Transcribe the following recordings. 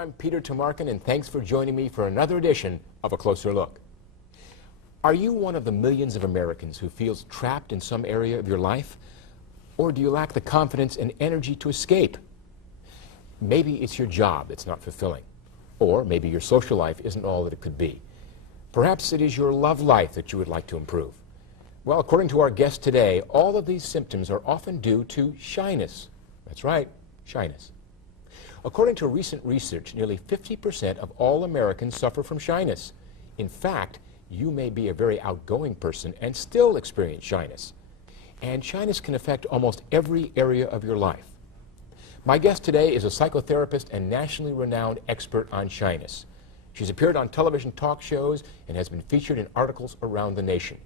I'm Peter Tomarkin, and thanks for joining me for another edition of A Closer Look. Are you one of the millions of Americans who feels trapped in some area of your life? Or do you lack the confidence and energy to escape? Maybe it's your job that's not fulfilling. Or maybe your social life isn't all that it could be. Perhaps it is your love life that you would like to improve. Well, according to our guest today, all of these symptoms are often due to shyness. That's right, shyness. According to recent research, nearly 50% of all Americans suffer from shyness. In fact, you may be a very outgoing person and still experience shyness. And shyness can affect almost every area of your life. My guest today is a psychotherapist and nationally renowned expert on shyness. She's appeared on television talk shows and has been featured in articles around the nation.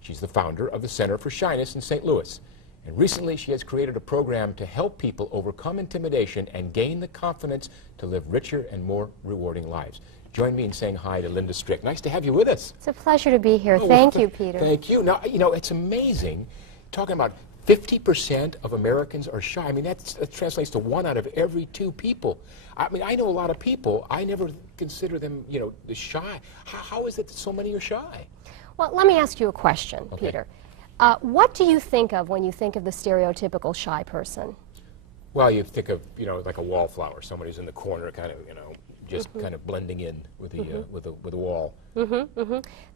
She's the founder of the Center for Shyness in St. Louis. And recently she has created a program to help people overcome intimidation and gain the confidence to live richer and more rewarding lives. Join me in saying hi to Linda Strick. Nice to have you with us. It's a pleasure to be here. Thank you, Peter. Thank you. Now, you know, it's amazing, talking about 50% of Americans are shy. I mean, that translates to 1 out of every 2 people. I mean, I know a lot of people. I never consider them, you know, shy. How is it that so many are shy? Well, let me ask you a question, Okay. Peter. What do you think of when you think of the stereotypical shy person? Well, you think of, you know, like a wallflower, somebody who's in the corner, kind of, you know, just kind of blending in with the with the wall.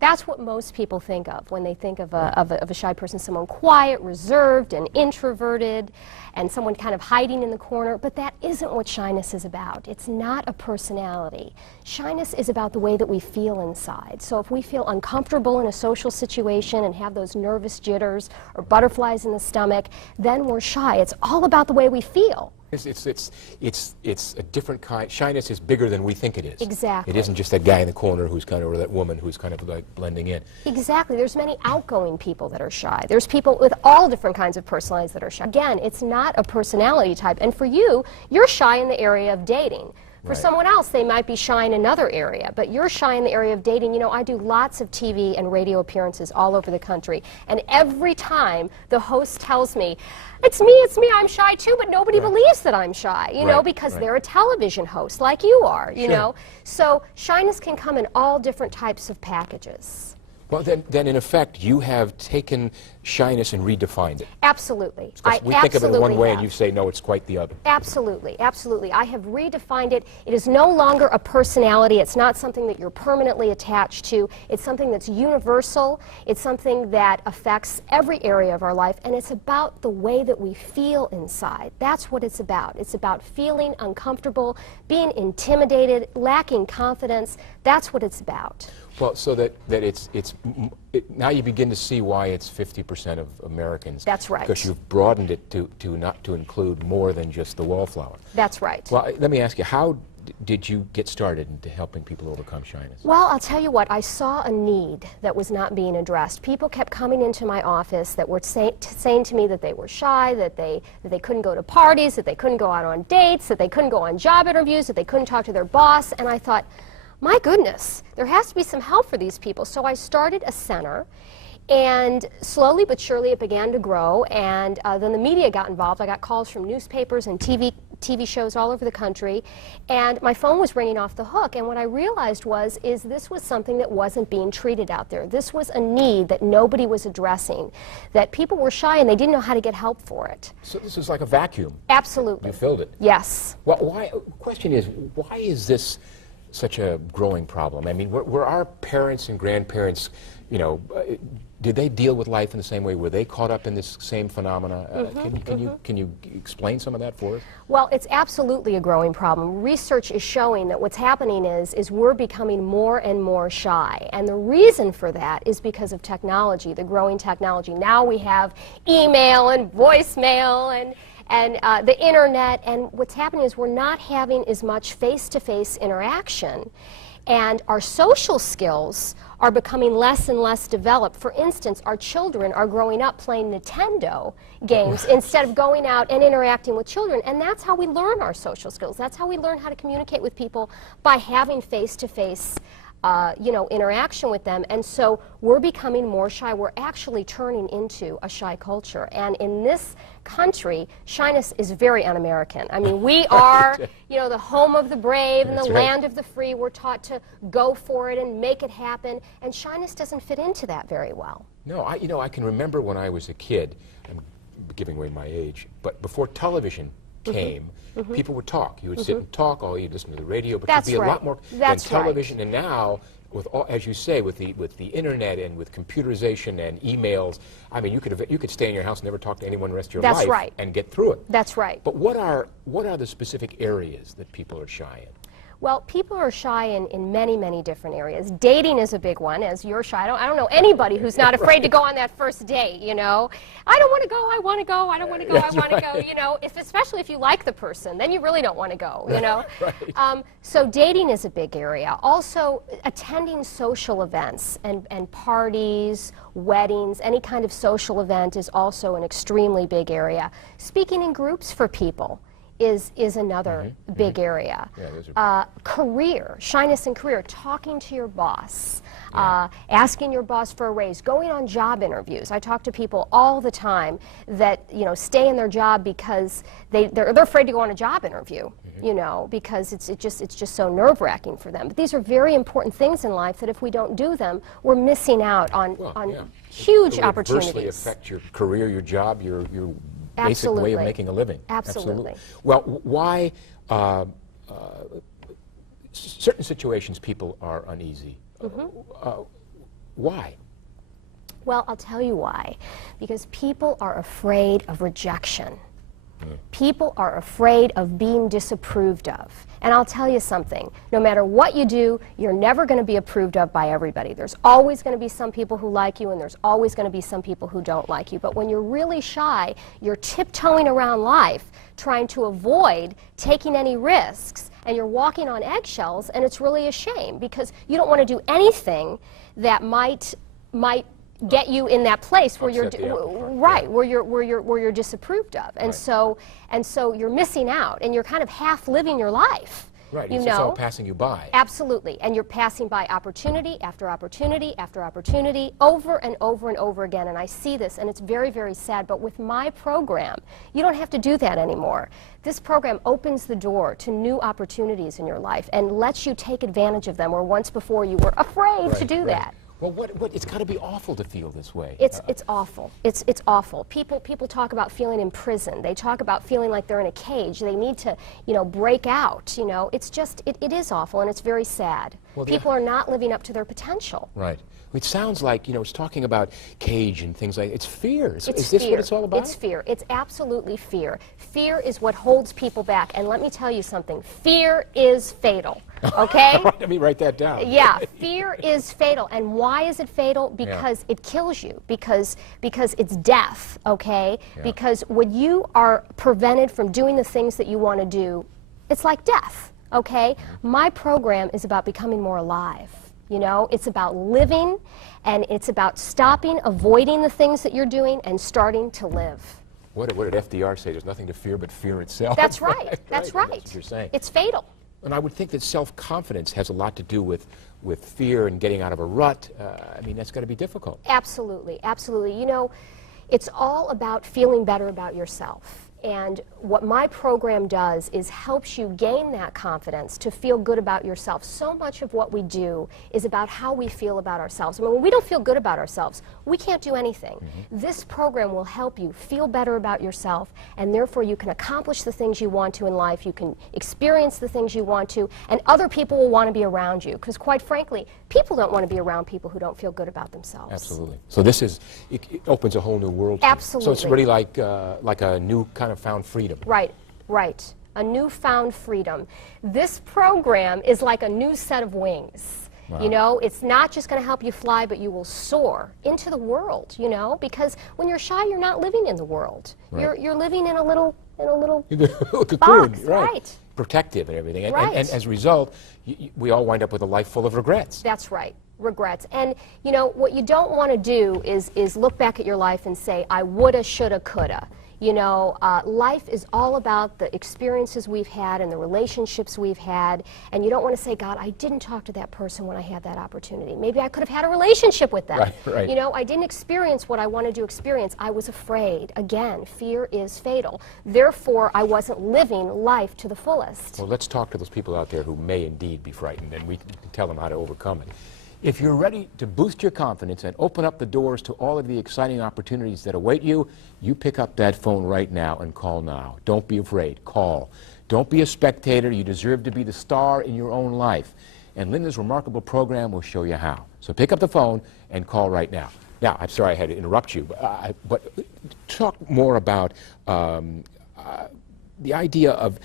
That's what most people think of when they think of a shy person, someone quiet, reserved, and introverted, and someone kind of hiding in the corner. But that isn't what shyness is about. It's not a personality. Shyness is about the way that we feel inside. So if we feel uncomfortable in a social situation and have those nervous jitters or butterflies in the stomach, then we're shy. It's all about the way we feel. It's a different kind. Shyness is bigger than we think it is. Exactly. It isn't just that guy in the corner who's kind of, or that woman who's kind of like blending in. Exactly. There's many outgoing people that are shy. There's people with all different kinds of personalities that are shy. Again, it's not a personality type. And for you, you're shy in the area of dating. For someone else, they might be shy in another area, but you're shy in the area of dating. You know, I do lots of TV and radio appearances all over the country, and every time the host tells me, it's me, I'm shy too, but nobody believes that I'm shy, you know, because they're a television host like you are, you know. So shyness can come in all different types of packages. Well, then in effect, you have taken shyness and redefined it. Absolutely. We think of it in one way, and you say, no, it's quite the other. Absolutely, absolutely. I have redefined it. It is no longer a personality. It's not something that you're permanently attached to. It's something that's universal. It's something that affects every area of our life, and it's about the way that we feel inside. That's what it's about. It's about feeling uncomfortable, being intimidated, lacking confidence. That's what it's about. Well, so that now you begin to see why it's 50% of Americans. That's right. Because you've broadened it to not to include more than just the wallflower. That's right. Well, let me ask you, how did you get started into helping people overcome shyness? Well, I'll tell you what, I saw a need that was not being addressed. People kept coming into my office that were saying to me that they were shy, that they couldn't go to parties, that they couldn't go out on dates, that they couldn't go on job interviews, that they couldn't talk to their boss, and I thought, my goodness, there has to be some help for these people. So I started a center, and slowly but surely it began to grow, and then the media got involved. I got calls from newspapers and TV shows all over the country, and my phone was ringing off the hook, and what I realized is this was something that wasn't being treated out there. This was a need that nobody was addressing, that people were shy and they didn't know how to get help for it. So this is like a vacuum. Absolutely. You filled it. Yes. Well, question is, why is this such a growing problem? I mean, were our parents and grandparents, you know, did they deal with life in the same way? Were they caught up in this same phenomena? Can you explain some of that for us? Well, it's absolutely a growing problem. Research is showing that what's happening is we're becoming more and more shy. And the reason for that is because of technology, the growing technology. Now we have email and voicemail and the internet, and what's happening is we're not having as much face-to-face interaction, and our social skills are becoming less and less developed. For instance, our children are growing up playing Nintendo games instead of going out and interacting with children, and that's how we learn our social skills. That's how we learn how to communicate with people, by having face-to-face interaction with them, and so we're becoming more shy. We're actually turning into a shy culture, and in this country, shyness is very un-American. I mean, we are, the home of the brave and the land of the free. We're taught to go for it and make it happen, and shyness doesn't fit into that very well. No, I can remember when I was a kid, I'm giving away my age, but before television came, people would talk. You would sit and talk, or you'd listen to the radio, but That's you'd be right. a lot more That's than television. And now, with all, as you say, with the internet and with computerization and emails, I mean, you could stay in your house and never talk to anyone the rest of your That's life right. and get through it. That's right. But what are the specific areas that people are shy in? Well, people are shy in many, many different areas. Dating is a big one, as you're shy. I don't know anybody who's not afraid to go on that first date, I don't want to go, I want to go, I don't want to go, I want to go, especially if you like the person, then you really don't want to go, Right. So dating is a big area. Also, attending social events and parties, weddings, any kind of social event is also an extremely big area. Speaking in groups for people is another big area. Yeah, those are career, shyness in career, talking to your boss, asking your boss for a raise, going on job interviews. I talk to people all the time that stay in their job because they're afraid to go on a job interview, because it's just so nerve-wracking for them. But these are very important things in life that if we don't do them, we're missing out on huge it opportunities. Adversely affect your career, your job, your basic Absolutely. way of making a living. Absolutely. Well, why certain situations people are uneasy? Why? Well, I'll tell you why. Because people are afraid of rejection. People are afraid of being disapproved of. And I'll tell you something, no matter what you do, you're never going to be approved of by everybody. There's always going to be some people who like you, and there's always going to be some people who don't like you. But when you're really shy, you're tiptoeing around life, trying to avoid taking any risks, and you're walking on eggshells, and it's really a shame because you don't want to do anything that might get you in that place where you're where you're disapproved of, and so you're missing out, and you're kind of half living your life. Right, it's all passing you by. Absolutely, and you're passing by opportunity after opportunity after opportunity over and over and over again, and I see this, and it's very, very sad, but with my program, you don't have to do that anymore. This program opens the door to new opportunities in your life and lets you take advantage of them where once before you were afraid to do that. Well, it's got to be awful to feel this way. It's awful. It's awful. People talk about feeling imprisoned. They talk about feeling like they're in a cage. They need to, break out. It's just it is awful, and it's very sad. Well, people are not living up to their potential. Right. It sounds like it's talking about cage and things like it's fear. Is this fear. what it's all about? It's fear. It's absolutely fear. Fear is what holds people back. And let me tell you something. Fear is fatal. Okay? Let me write that down. Yeah, fear is fatal. And why is it fatal? Because it kills you. Because it's death, okay? Yeah. Because when you are prevented from doing the things that you want to do, it's like death, okay? My program is about becoming more alive. It's about living, and it's about stopping, avoiding the things that you're doing, and starting to live. What did FDR say? There's nothing to fear but fear itself. That's right. That's right. That's what you're saying. It's fatal. And I would think that self-confidence has a lot to do with fear and getting out of a rut. I mean, that's got to be difficult. Absolutely, absolutely. It's all about feeling better about yourself. And what my program does is helps you gain that confidence to feel good about yourself. So much of what we do is about how we feel about ourselves. I mean, when we don't feel good about ourselves, we can't do anything. This program will help you feel better about yourself, and therefore you can accomplish the things you want to in life, you can experience the things you want to, and other people will want to be around you. Because quite frankly, people don't want to be around people who don't feel good about themselves. Absolutely. So this it opens a whole new world to you. Absolutely. So it's really like a new kind of found freedom. Right, right. A newfound freedom. This program is like a new set of wings. Wow. It's not just going to help you fly, but you will soar into the world, because when you're shy, you're not living in the world. Right. You're living in a little cocoon, box, right. Protective and everything. And, right. and as a result, we all wind up with a life full of regrets. That's right. Regrets. And what you don't want to do is look back at your life and say, I woulda, shoulda, coulda. You know, life is all about the experiences we've had and the relationships we've had, and you don't want to say, God, I didn't talk to that person when I had that opportunity. Maybe I could have had a relationship with them. Right. You know, I didn't experience what I wanted to experience. I was afraid. Again, fear is fatal. Therefore, I wasn't living life to the fullest. Well, let's talk to those people out there who may indeed be frightened, and we can tell them how to overcome it. If you're ready to boost your confidence and open up the doors to all of the exciting opportunities that await you, you pick up that phone right now and call now. Don't be afraid. Call. Don't be a spectator. You deserve to be the star in your own life. And Linda's remarkable program will show you how. So pick up the phone and call right now. Now, I'm sorry I had to interrupt you, but talk more about the idea of,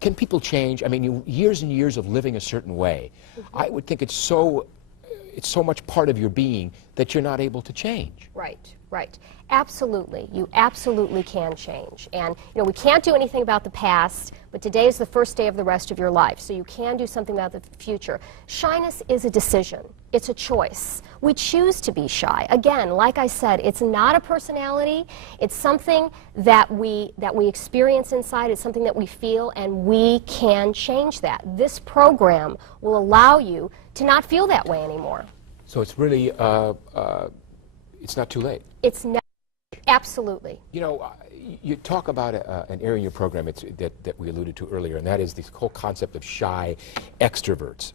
can people change? I mean, years and years of living a certain way. I would think it's so much part of your being that you're not able to change. Right, right. Absolutely. You absolutely can change. And, you know, we can't do anything about the past, but today is the first day of the rest of your life, so you can do something about the future. Shyness is a decision. It's a choice. We choose to be shy. Again, like I said, it's not a personality. It's something that we experience inside. It's something that we feel, and we can change that. This program will allow you to not feel that way anymore. So it's really, it's not too late. It's not. Absolutely. You know, you talk about an area in your program that we alluded to earlier, and that is this whole concept of shy extroverts.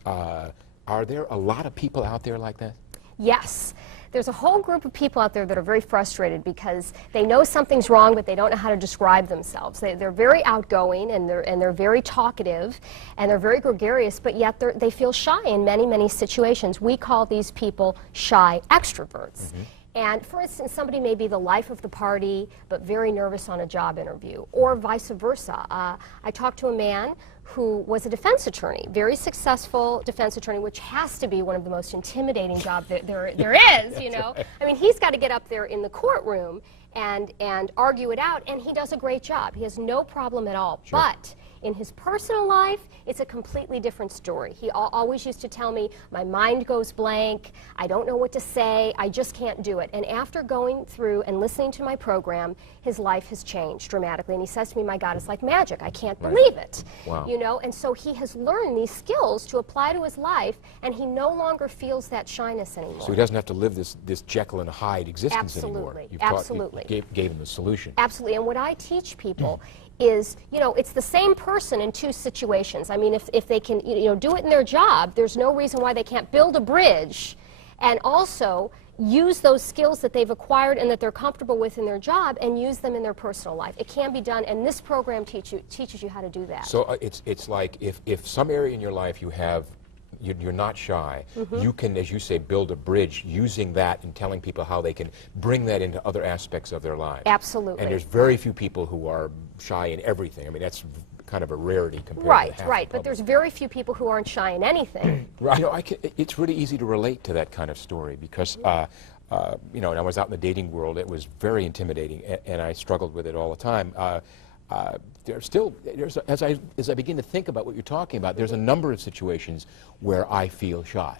Are there a lot of people out there like that? Yes. There's a whole group of people out there that are very frustrated because they know something's wrong, but they don't know how to describe themselves. They're very outgoing, and they're very talkative, and they're very gregarious, but yet they feel shy in many, many situations. We call these people shy extroverts. Mm-hmm. And for instance, somebody may be the life of the party, but very nervous on a job interview, or vice versa. I talked to a man who was a defense attorney, very successful defense attorney, which has to be one of the most intimidating jobs there is, you know. Right. I mean, he's got to get up there in the courtroom and argue it out, and he does a great job. He has no problem at all. Sure. But in his personal life, it's a completely different story. He always used to tell me, my mind goes blank, I don't know what to say, I just can't do it. And after going through and listening to my program, his life has changed dramatically. And he says to me, my God, it's like magic, I can't believe it. Wow. You know, and so he has learned these skills to apply to his life, and he no longer feels that shyness anymore. So he doesn't have to live this Jekyll and Hyde existence anymore. Absolutely. You gave him the solution. Absolutely. And what I teach people is, you know, it's the same person in two situations. I mean, if they can, you know, do it in their job, there's no reason why they can't build a bridge and also use those skills that they've acquired and that they're comfortable with in their job and use them in their personal life. It can be done, and this program teaches you how to do that. So it's like if some area in your life you're not shy, you can, as you say, build a bridge using that and telling people how they can bring that into other aspects of their lives. Absolutely. And there's very few people who are shy in everything. I mean, that's kind of a rarity compared to half the public. But there's very few people who aren't shy in anything. Right. You know, it's really easy to relate to that kind of story because, you know, when I was out in the dating world, it was very intimidating, and I struggled with it all the time. As I begin to think about what you're talking about, there's a number of situations where I feel shy.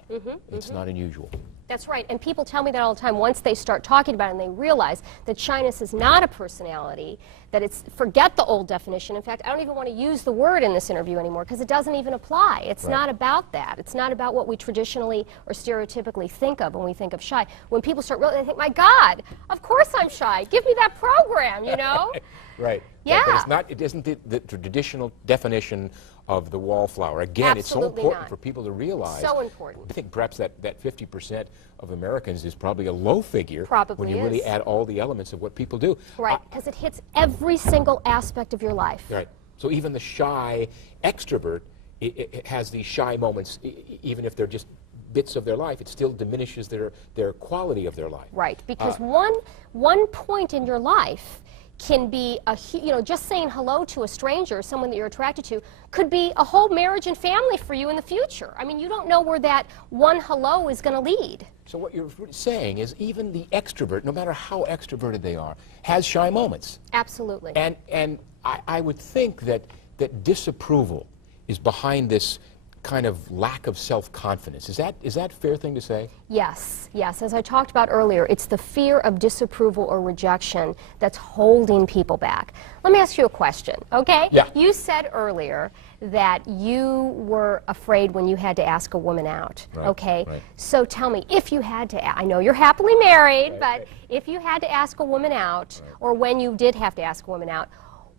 It's not unusual. That's right, and people tell me that all the time. Once they start talking about it and they realize that shyness is not a personality, that it's, forget the old definition. In fact, I don't even want to use the word in this interview anymore because it doesn't even apply. It's not about that. It's not about what we traditionally or stereotypically think of when we think of shy. When people start realizing, they think, my God, of course I'm shy. Give me that program, you know? Right. Yeah. But it's not, it isn't the traditional definition of the wallflower. Again, Absolutely it's so important not. for people to realize. So important. I think perhaps that 50% of Americans is probably a low figure Probably when you really add all the elements of what people do. Right, because it hits every single aspect of your life. Right. So even the shy extrovert, it has these shy moments, even if they're just bits of their life, it still diminishes their quality of their life. Right, because one point in your life can be you know, just saying hello to a stranger, someone that you're attracted to, could be a whole marriage and family for you in the future. I mean, you don't know where that one hello is going to lead. So what you're saying is even the extrovert, no matter how extroverted they are, has shy moments. Absolutely. And I would think that disapproval is behind this kind of lack of self-confidence. Is that a fair thing to say? Yes, yes. As I talked about earlier, it's the fear of disapproval or rejection that's holding people back. Let me ask you a question, okay? Yeah. You said earlier that you were afraid when you had to ask a woman out, Right, okay? right. So tell me, if you had to, I know you're happily married, Right, but right. if you had to ask a woman out, or when you did have to ask a woman out,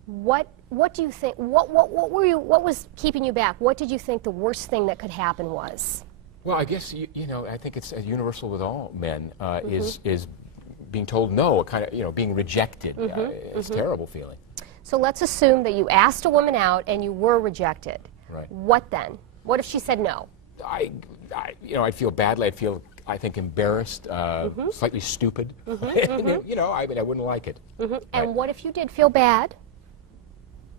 what do you think, what was keeping you back? What did you think the worst thing that could happen was? Well, I guess, you know, I think it's universal with all men, is being told no, kind of, you know, being rejected. It's a terrible feeling. So let's assume that you asked a woman out and you were rejected. Right. What then? What if she said no? You know, I'd feel badly. I'd feel, I think, embarrassed, slightly stupid. You know, I mean, I wouldn't like it. And what if you did feel bad?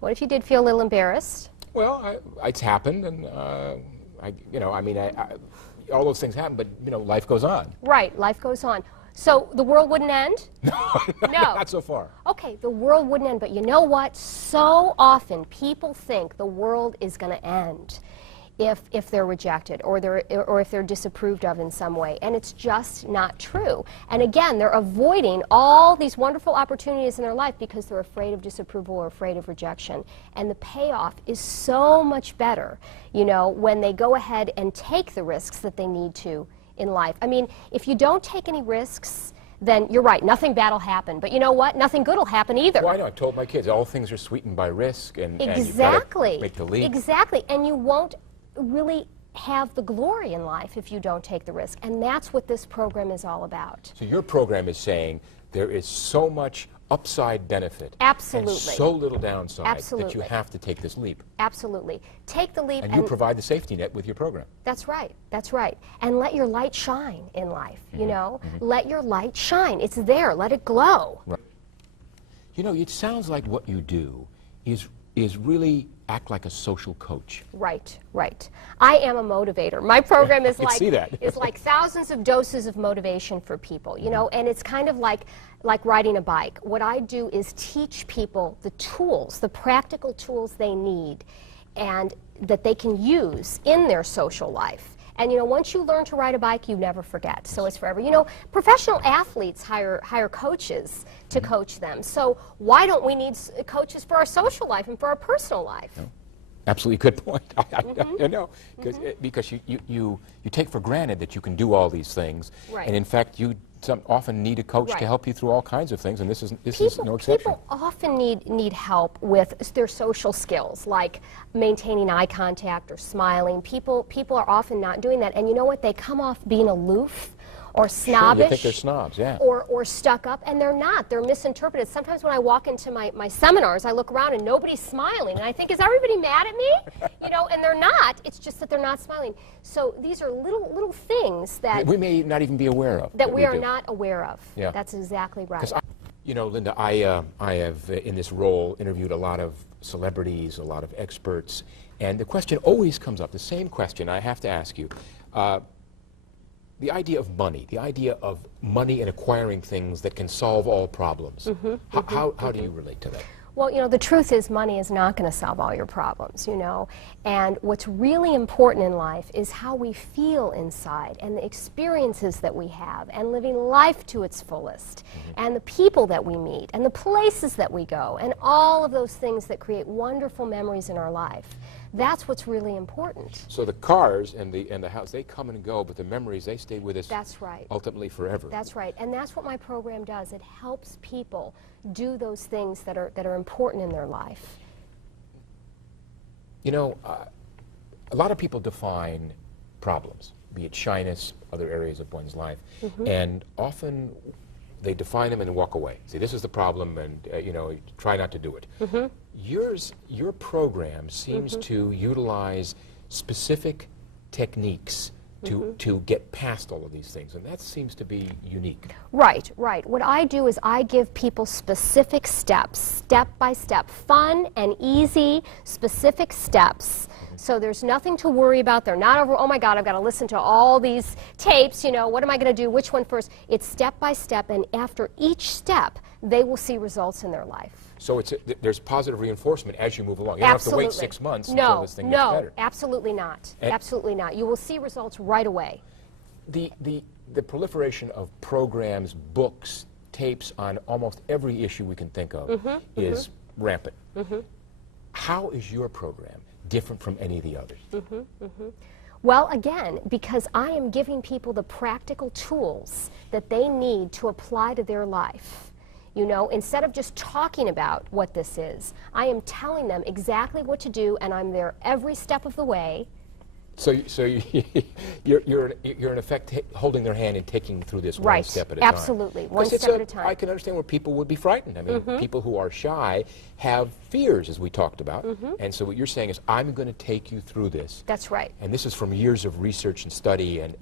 What if you did feel a little embarrassed? Well, it's happened, and you know, I mean, all those things happen, but you know, life goes on. Right, life goes on. So the world wouldn't end? No, not so far. Okay, the world wouldn't end, but you know what? So often people think the world is going to end if they're rejected or if they're disapproved of in some way, and it's just not true. And again, they're avoiding all these wonderful opportunities in their life because they're afraid of disapproval or afraid of rejection. And the payoff is so much better, you know, when they go ahead and take the risks that they need to in life. I mean, if you don't take any risks, then you're right, nothing bad will happen. But you know what? Nothing good will happen either. Well, I know. I told my kids all things are sweetened by risk, and exactly. you've got to make the leap. Exactly, and you won't really have the glory in life if you don't take the risk, and that's what this program is all about. So your program is saying there is so much upside benefit, Absolutely. and so little downside Absolutely. that you have to take this leap. Absolutely. Take the leap, And you provide the safety net with your program. That's right, that's right. And let your light shine in life, you know? Let your light shine. It's there, let it glow. Right. You know, it sounds like what you do is really act like a social coach. Right, right. I am a motivator. My program is I can see that. is like thousands of doses of motivation for people, you know, and it's kind of like riding a bike. What I do is teach people the tools, the practical tools they need and that they can use in their social life. And you know, once you learn to ride a bike, you never forget. So it's forever. You know, professional athletes hire coaches to coach them. So why don't we need coaches for our social life and for our personal life? No. Absolutely good point. I know, because you take for granted that you can do all these things, Right. and in fact you often need a coach Right. to help you through all kinds of things, and this is no exception. People often need help with their social skills, like maintaining eye contact or smiling. People are often not doing that, and you know what? They come off being aloof or snobbish. Sure, you think they're snobs, yeah. Or stuck up, and they're not. They're misinterpreted. Sometimes when I walk into my seminars, I look around and nobody's smiling, and I think, is everybody mad at me? You know, and they're not. It's just that they're not smiling. So these are little things that we may not even be aware of. we are do. not aware of. Yeah. That's exactly right. Because you know, Linda, I have in this role interviewed a lot of celebrities, a lot of experts, and the question always comes up. The same question I have to ask you. The idea of money, and acquiring things that can solve all problems. How do you relate to that? Well, you know, the truth is money is not going to solve all your problems, you know. And what's really important in life is how we feel inside and the experiences that we have and living life to its fullest and the people that we meet and the places that we go and all of those things that create wonderful memories in our life. That's what's really important. So the cars and the house, they come and go, but the memories, they stay with us. That's right. Ultimately forever. That's right. And that's what my program does. It helps people do those things that are important in their life. You know, a lot of people define problems, be it shyness, other areas of one's life, and often they define them and walk away. Say, this is the problem, and you know, try not to do it. Your program seems to utilize specific techniques to get past all of these things, and that seems to be unique. Right, right. What I do is I give people specific steps, step by step, fun and easy, specific steps. So there's nothing to worry about. They're not over, oh my God, I've got to listen to all these tapes, you know, what am I going to do, which one first? It's step by step, and after each step, they will see results in their life. So there's positive reinforcement as you move along. You don't have to wait 6 months until this thing gets better. No, absolutely not. Absolutely not. You will see results right away. The proliferation of programs, books, tapes on almost every issue we can think of is rampant. How is your program different from any of the others? Well, again, because I am giving people the practical tools that they need to apply to their life. You know, instead of just talking about what this is, I am telling them exactly what to do, and I'm there every step of the way. So you're in effect holding their hand and taking them through this one step at a time. Absolutely, one step at a time. I can understand where people would be frightened. I mean, people who are shy have fears, as we talked about. And so what you're saying is, I'm going to take you through this. That's right. And this is from years of research and study, and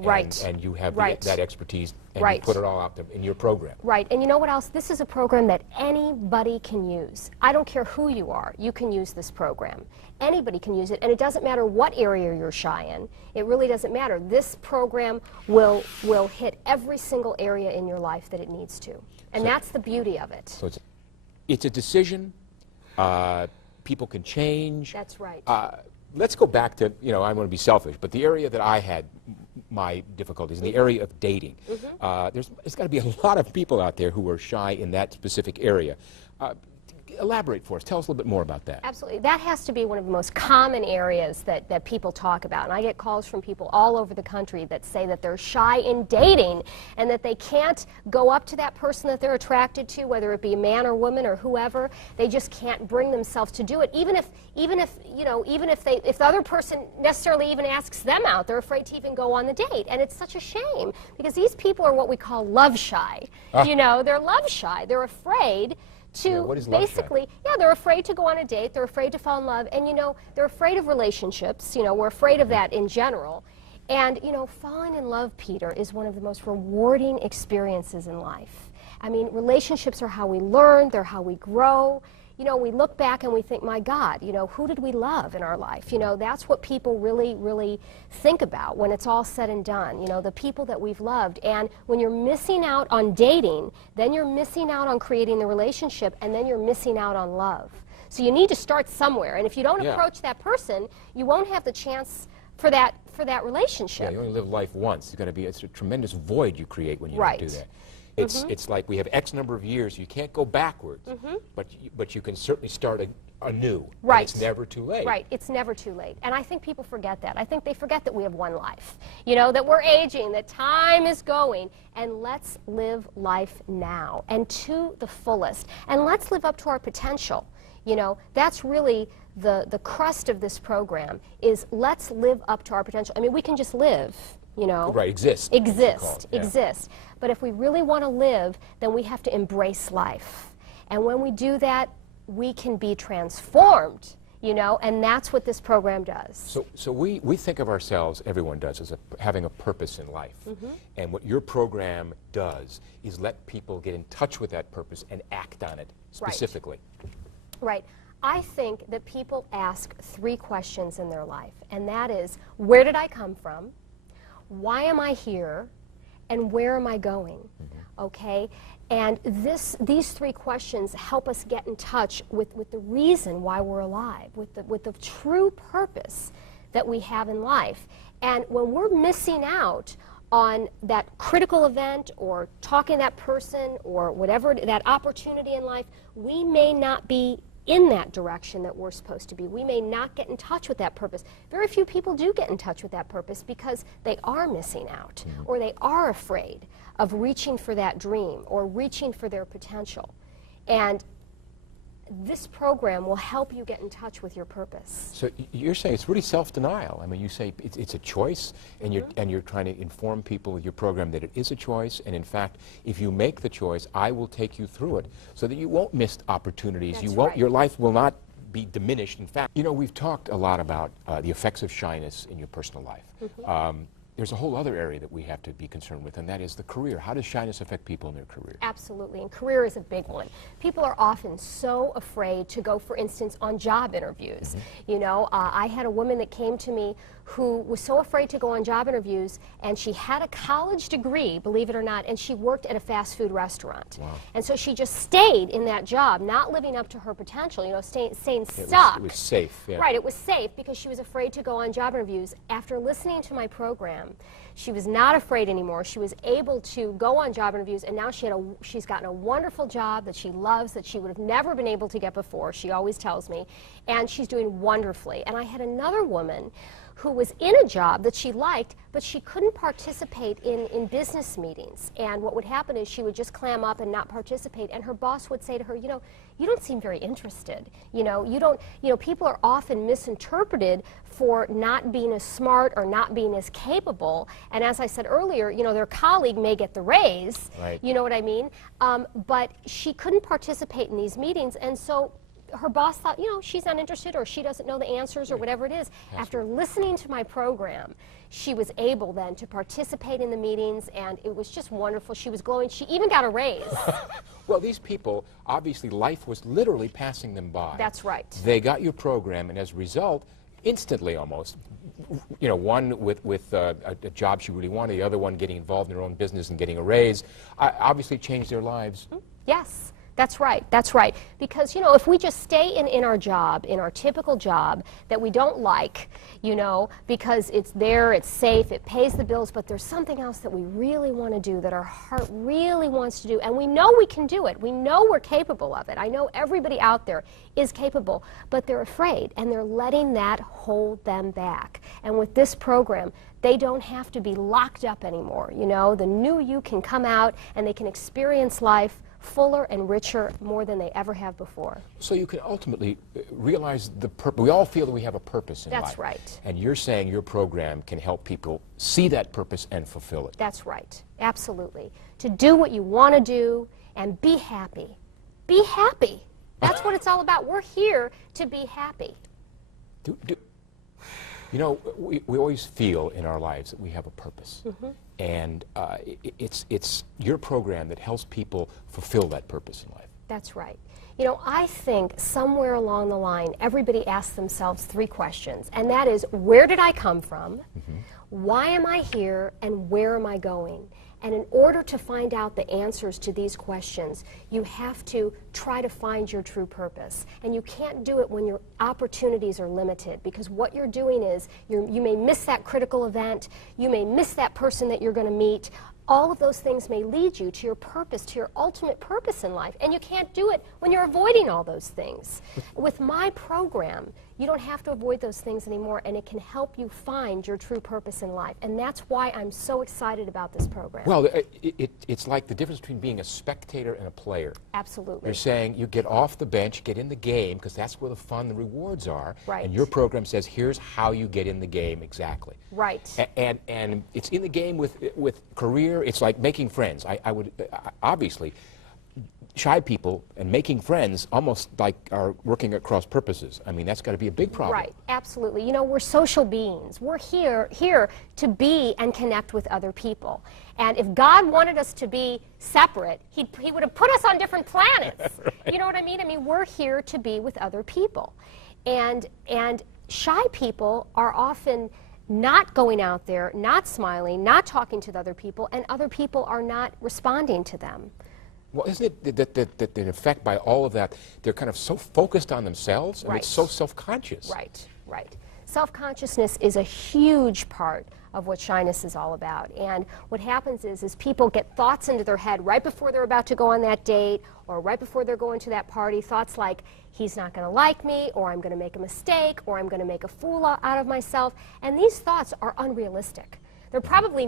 you have that expertise, and you put it all out there in your program. Right, and you know what else? This is a program that anybody can use. I don't care who you are, you can use this program. Anybody can use it, and it doesn't matter what area you're shy in. It really doesn't matter. This program will hit every single area in your life that it needs to. And that's the beauty of it. So it's a decision. People can change. That's right. Let's go back to, you know, I want to be selfish, but the area that I had my difficulties in the area of dating. There's got to be a lot of people out there who are shy in that specific area. Elaborate for us. Tell us a little bit more about that. Absolutely. That has to be one of the most common areas that people talk about. And I get calls from people all over the country that say that they're shy in dating and that they can't go up to that person that they're attracted to, whether it be a man or woman or whoever. They just can't bring themselves to do it. Even if the other person necessarily even asks them out, they're afraid to even go on the date. And it's such a shame because these people are what we call love shy. You know, they're love shy. They're afraid to basically, they're afraid to go on a date, they're afraid to fall in love, and you know, they're afraid of relationships, you know, we're afraid of that in general. And you know, falling in love, Peter, is one of the most rewarding experiences in life. I mean, relationships are how we learn, they're how we grow. You know, we look back and we think, my God, you know, who did we love in our life? You know, that's what people really, really think about when it's all said and done, you know, the people that we've loved. And when you're missing out on dating, then you're missing out on creating the relationship, and then you're missing out on love. So you need to start somewhere. And if you don't approach that person, you won't have the chance for that relationship. Yeah, you only live life once. It's a tremendous void you create when you don't do that. It's like we have X number of years. You can't go backwards, but you can certainly start anew. Right. It's never too late. Right. It's never too late. And I think people forget that. I think they forget that we have one life. You know, that we're aging, that time is going, and let's live life now and to the fullest. And let's live up to our potential. You know, that's really the crust of this program is let's live up to our potential. I mean, we can just live. You know, right, exist. But if we really want to live, then we have to embrace life. And when we do that, we can be transformed, you know, and that's what this program does. So we think of ourselves, everyone does, as having a purpose in life. And what your program does is let people get in touch with that purpose and act on it specifically. Right. I think that people ask 3 questions in their life, and that is, where did I come from? Why am I here, and where am I going? Okay, and these 3 questions help us get in touch with the reason why we're alive, with the true purpose that we have in life. And when we're missing out on that critical event or talking to that person or whatever, that opportunity in life, we may not be in that direction that we're supposed to be. We may not get in touch with that purpose. Very few people do get in touch with that purpose because they are missing out or they are afraid of reaching for that dream or reaching for their potential. And this program will help you get in touch with your purpose. So you're saying it's really self-denial. I mean, you say it's a choice, and you're trying to inform people with your program that it is a choice, and in fact, if you make the choice, I will take you through it so that you won't miss opportunities. Your life will not be diminished. In fact, you know, we've talked a lot about the effects of shyness in your personal life. There's a whole other area that we have to be concerned with, and that is the career. How does shyness affect people in their career? Absolutely, and career is a big one. People are often so afraid to go, for instance, on job interviews. You know, I had a woman that came to me who was so afraid to go on job interviews, and she had a college degree, believe it or not, and she worked at a fast food restaurant. Wow. And so she just stayed in that job, not living up to her potential, you know, staying stuck. It was safe. Yeah. Right, it was safe because she was afraid to go on job interviews. After listening to my program, she was not afraid anymore. She was able to go on job interviews, and now she's gotten a wonderful job that she loves, that she would have never been able to get before, she always tells me, and she's doing wonderfully. And I had another woman who was in a job that she liked, but she couldn't participate in business meetings. And what would happen is she would just clam up and not participate, and her boss would say to her, you know, you don't seem very interested. You know, people are often misinterpreted for not being as smart or not being as capable. And as I said earlier, you know, their colleague may get the raise, right. You know what I mean? But she couldn't participate in these meetings, and so her boss thought, you know, she's not interested or she doesn't know the answers or whatever it is. After listening to my program, she was able then to participate in the meetings, and it was just wonderful. She was glowing. She even got a raise. Well, these people, obviously life was literally passing them by. That's right. They got your program, and as a result, instantly almost, you know, one with a job she really wanted, the other one getting involved in her own business and getting a raise, obviously changed their lives. Yes. That's right, that's right. Because, you know, if we just stay in our job, in our typical job that we don't like, you know, because it's there, it's safe, it pays the bills, but there's something else that we really want to do, that our heart really wants to do, and we know we can do it. We know we're capable of it. I know everybody out there is capable, but they're afraid, and they're letting that hold them back. And with this program, they don't have to be locked up anymore, you know. The new you can come out, and they can experience life fuller and richer more than they ever have before. So you can ultimately realize the purpose. We all feel that we have a purpose in life. That's right. And you're saying your program can help people see that purpose and fulfill it. That's right. Absolutely. To do what you want to do and be happy. Be happy. That's what it's all about. We're here to be happy. You know, we always feel in our lives that we have a purpose. And it's your program that helps people fulfill that purpose in life. That's right. You know, I think somewhere along the line, everybody asks themselves 3 questions, and that is, where did I come from? Why am I here? And where am I going? And in order to find out the answers to these questions, you have to try to find your true purpose. And you can't do it when your opportunities are limited, because what you're doing is you may miss that critical event, you may miss that person that you're going to meet. All of those things may lead you to your purpose, to your ultimate purpose in life, and you can't do it when you're avoiding all those things. With my program, you don't have to avoid those things anymore, and it can help you find your true purpose in life, and that's why I'm so excited about this program. Well, it's like the difference between being a spectator and a player. Absolutely. You're saying you get off the bench, get in the game, because that's where the fun, the rewards are. Right. And your program says, here's how you get in the game exactly. Right. And it's in the game with career. It's like making friends. I would obviously, shy people and making friends almost like are working at cross purposes. I mean, that's got to be a big problem. Right, absolutely. You know, we're social beings. We're here to be and connect with other people. And if God wanted us to be separate, he would have put us on different planets. Right. You know what I mean? I mean, we're here to be with other people. And shy people are often not going out there, not smiling, not talking to the other people, and other people are not responding to them. Well, isn't it that in effect by all of that, they're kind of so focused on themselves, and it's so self-conscious? Right, right. Self-consciousness is a huge part of what shyness is all about. And what happens is people get thoughts into their head right before they're about to go on that date, or right before they're going to that party, thoughts like, he's not going to like me, or I'm going to make a mistake, or I'm going to make a fool out of myself. And these thoughts are unrealistic. They're probably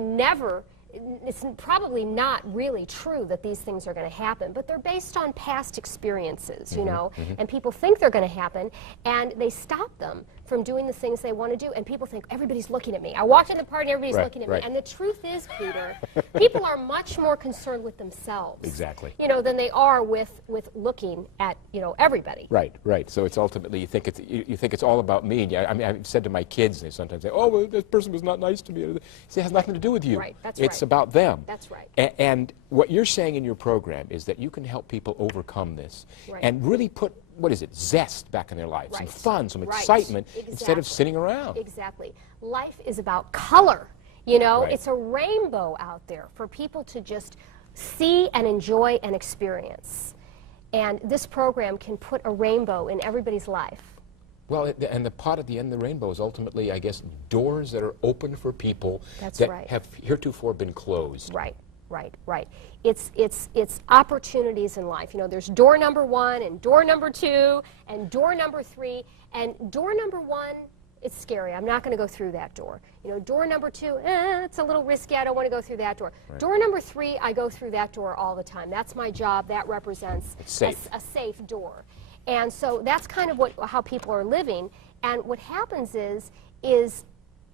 it's probably not really true that these things are going to happen, but they're based on past experiences, you know, and people think they're going to happen, and they stop them from doing the things they want to do, and people think, everybody's looking at me. I walked in the party, everybody's looking at me. And the truth is, Peter, people are much more concerned with themselves, you know, than they are with looking at, you know, everybody. Right, right. So it's ultimately, you think it's all about me. I mean, I've said to my kids, they sometimes say, oh, well, this person was not nice to me. It has nothing to do with you. Right, that's It's about them. That's right. And what you're saying in your program is that you can help people overcome this Right. and really put, what is it, zest back in their lives, some Right. fun, some Right. excitement, instead of Exactly. sitting around. Exactly. Life is about color. You know, Right. it's a rainbow out there for people to just see and enjoy and experience. And this program can put a rainbow in everybody's life. Well, and the pot at the end of the rainbow is ultimately, I guess, doors that are open for people That's that right. have heretofore been closed. Right, right, right. It's opportunities in life. You know, there's door number 1 and door number 2 and door number 3. And door number 1, it's scary. I'm not going to go through that door. You know, door number 2, it's a little risky. I don't want to go through that door. Right. Door number 3, I go through that door all the time. That's my job. That represents safe. a safe door. And so that's kind of how people are living. And what happens is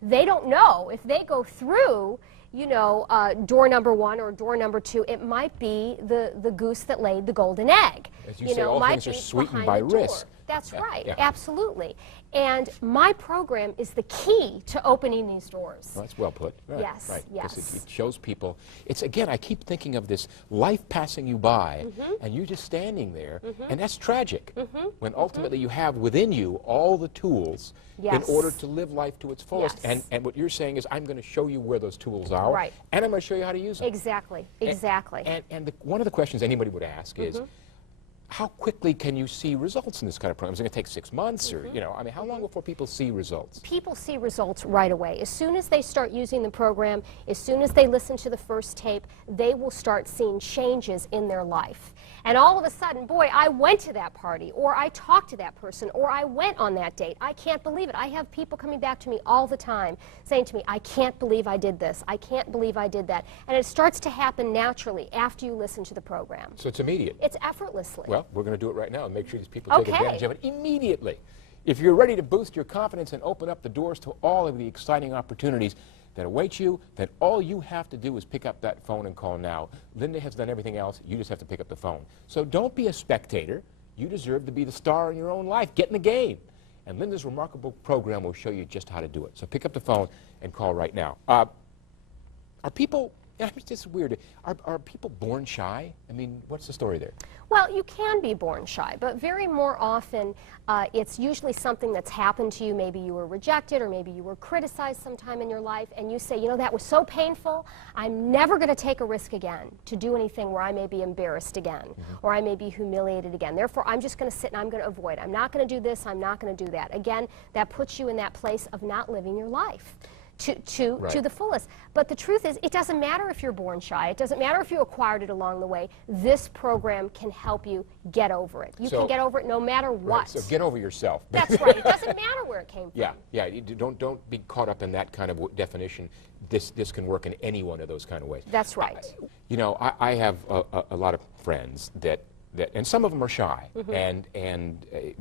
they don't know if they go through, you know, door number 1 or door number 2, it might be the goose that laid the golden egg. As you say, all things are sweetened by risk. That's right, yeah. Absolutely. And my program is the key to opening these doors. Well, that's well put. Right, Yes, right. 'Cause yes. It shows people. It's, again, I keep thinking of this life passing you by, Mm-hmm. and you just standing there, and that's tragic. When ultimately you have within you all the tools Yes. in order to live life to its fullest. Yes. And what you're saying is, I'm going to show you where those tools are, Right. and I'm going to show you how to use them. Exactly, exactly. And one of the questions anybody would ask is, how quickly can you see results in this kind of program? Is it going to take 6 months, or, you know, I mean, how long before people see results? People see results right away. As soon as they start using the program, as soon as they listen to the first tape, they will start seeing changes in their life. And all of a sudden, boy, I went to that party, or I talked to that person, or I went on that date. I can't believe it. I have people coming back to me all the time saying to me, I can't believe I did this. I can't believe I did that. And it starts to happen naturally after you listen to the program. So it's immediate. It's effortlessly. Well, we're going to do it right now and make sure these people take Okay. advantage of it immediately. If you're ready to boost your confidence and open up the doors to all of the exciting opportunities that await you, then all you have to do is pick up that phone and call now. Linda has done everything else. You just have to pick up the phone. So don't be a spectator. You deserve to be the star in your own life. Get in the game. And Linda's remarkable program will show you just how to do it. So pick up the phone and call right now. Are people, it's just weird, are people born shy? I mean, what's the story there? Well, you can be born shy, but very more often it's usually something that's happened to you. Maybe you were rejected, or maybe you were criticized sometime in your life, and you say, you know, that was so painful, I'm never going to take a risk again to do anything where I may be embarrassed again, or I may be humiliated again. Therefore, I'm just going to sit and I'm going to avoid. I'm not going to do this, I'm not going to do that. Again, that puts you in that place of not living your life to Right. the fullest. But the truth is, it doesn't matter if you're born shy. It doesn't matter if you acquired it along the way. This program can help you get over it. You So- can get over it no matter what. Right, so get over yourself. That's right. It doesn't matter where it came from. Yeah, yeah. Don't be caught up in that kind of definition. This can work in any one of those kind of ways. That's right. You know, I have a lot of friends that and some of them are shy, and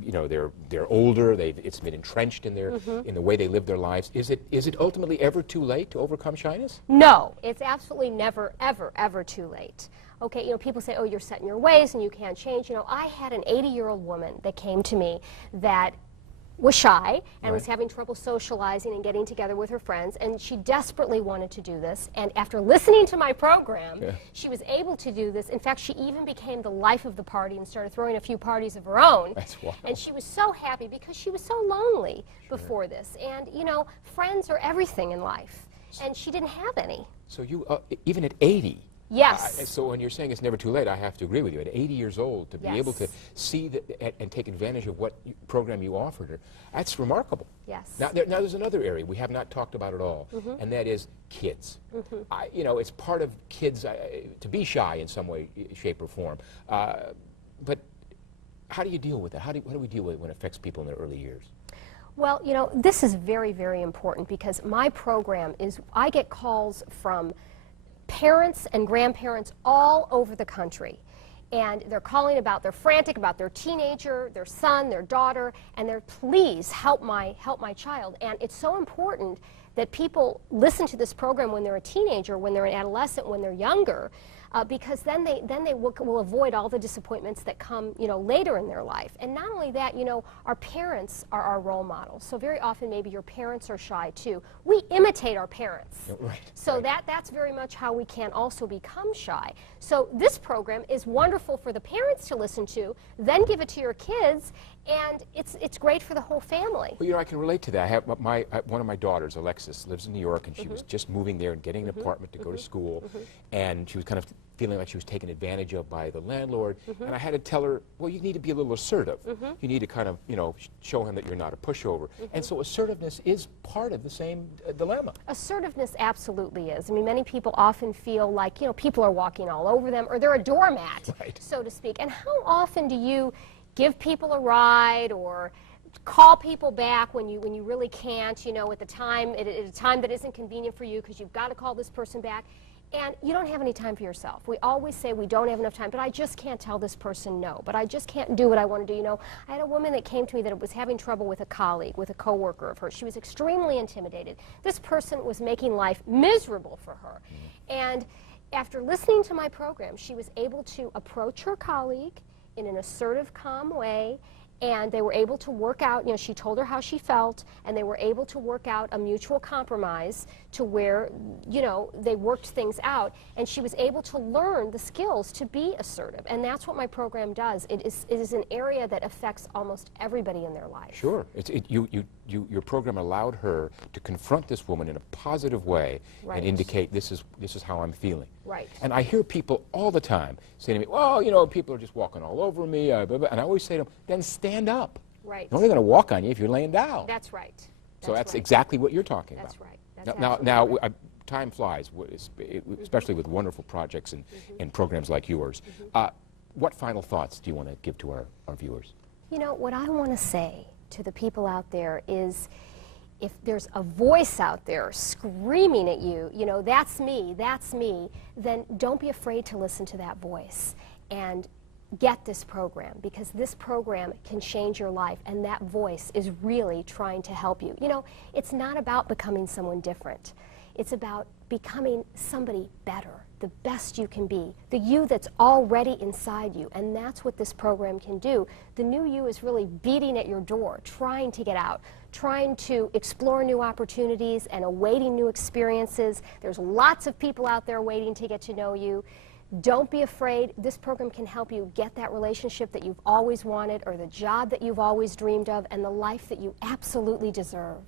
you know, they're older. It's been entrenched in their in the way they live their lives. Is it ultimately ever too late to overcome shyness? No, it's absolutely never, ever, ever too late. Okay, you know, people say, oh, you're set in your ways and you can't change. You know, I had an 80-year-old woman that came to me that was shy and was Right. having trouble socializing and getting together with her friends, and she desperately wanted to do this. And after listening to my program, Yeah. she was able to do this. In fact, she even became the life of the party and started throwing a few parties of her own. That's wild. And she was so happy because she was so lonely before this. And, you know, friends are everything in life. And she didn't have any. So you even at 80. Yes. So when you're saying it's never too late, I have to agree with you. At 80 years old, to be able to Yes. see and take advantage of what program you offered her, that's remarkable. Yes. Now there's another area we have not talked about at all, and that is kids. You know, it's part of kids to be shy in some way, shape, or form. But how do you deal with that? How do we deal with it when it affects people in their early years? Well, you know, this is very, very important because my program is, I get calls from parents and grandparents all over the country. And they're calling about, they're frantic about their teenager, their son, their daughter, and they're, please help my child. And it's so important that people listen to this program when they're a teenager, when they're an adolescent, when they're younger, because then they will avoid all the disappointments that come, later in their life. And not only that, our parents are our role models. So very often maybe your parents are shy too. We imitate our parents. Right. So that's very much how we can also become shy. So this program is wonderful for the parents to listen to, then give it to your kids, and it's great for the whole family. Well, I can relate to that. I have one of my daughters, Alexis, lives in New York, and she was just moving there and getting an apartment to go to school, and she was kind of feeling like she was taken advantage of by the landlord, and I had to tell her, well, you need to be a little assertive. You need to kind of, show him that you're not a pushover. And so assertiveness is part of the same dilemma. Assertiveness absolutely is. I mean, many people often feel like, people are walking all over them, or they're a doormat, so to speak. And how often do you give people a ride or call people back when you really can't, at a time that isn't convenient for you because you've got to call this person back, and you don't have any time for yourself? We always say we don't have enough time, but I just can't tell this person no, but I just can't do what I want to do. I had a woman that came to me that was having trouble with a colleague, with a coworker of hers. She was extremely intimidated. This person was making life miserable for her. And after listening to my program, she was able to approach her colleague in an assertive, calm way, and they were able to work out, she told her how she felt, and they were able to work out a mutual compromise to where, they worked things out, and she was able to learn the skills to be assertive. And that's what my program does. It is an area that affects almost everybody in their life. Sure. Your program allowed her to confront this woman in a positive way and indicate this is how I'm feeling. Right. And I hear people all the time say to me, well, people are just walking all over me, blah, blah. And I always say to them, then stand up. Right. They're only going to walk on you if you're laying down. That's right. So that's exactly what you're talking about. That's right. Now, time flies, especially with wonderful projects and programs like yours. What final thoughts do you want to give to our viewers? What I want to say to the people out there is, if there's a voice out there screaming at you, that's me, then don't be afraid to listen to that voice and get this program, because this program can change your life, and that voice is really trying to help you. It's not about becoming someone different. It's about becoming somebody better, the best you can be, the you that's already inside you, and that's what this program can do. The new you is really beating at your door, trying to get out, trying to explore new opportunities and awaiting new experiences. There's lots of people out there waiting to get to know you. Don't be afraid. This program can help you get that relationship that you've always wanted, or the job that you've always dreamed of, and the life that you absolutely deserve.